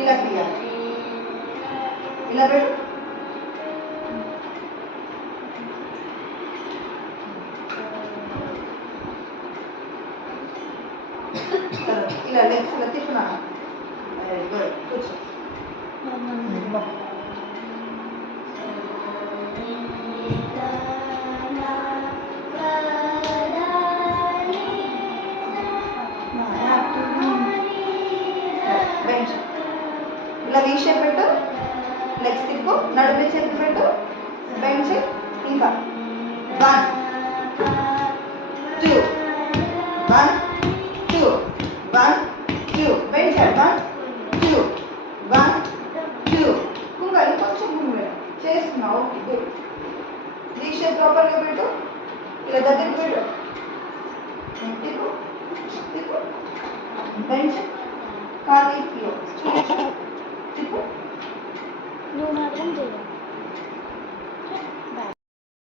ఇలా తీయాలి. ఇలా పెట్టు. ఇలా లెగ్స్ ఇలా తీసుకున్నాను. Very good. కూర్చో. బెంచ్ ఇలా వీ షేప్ పెట్టు. లెగ్స్ తిప్పు. నడుము చేతి పెట్టు. బెంచ్. ఇంకా 1 2 1 2 1 2 బెంచ్. 1 2 1 2 కుంగా ఇంకొంచెం ముందు చేస్తున్నావు. Okay good. వీ షేప్ ప్రాపర్గా పెట్టు. ఇలా దగ్గరికి పెట్టు. తిప్పు తిప్పు. బెంచ్. కాదు తిప్పు. నువ్వు మాత్రం చేయాలి.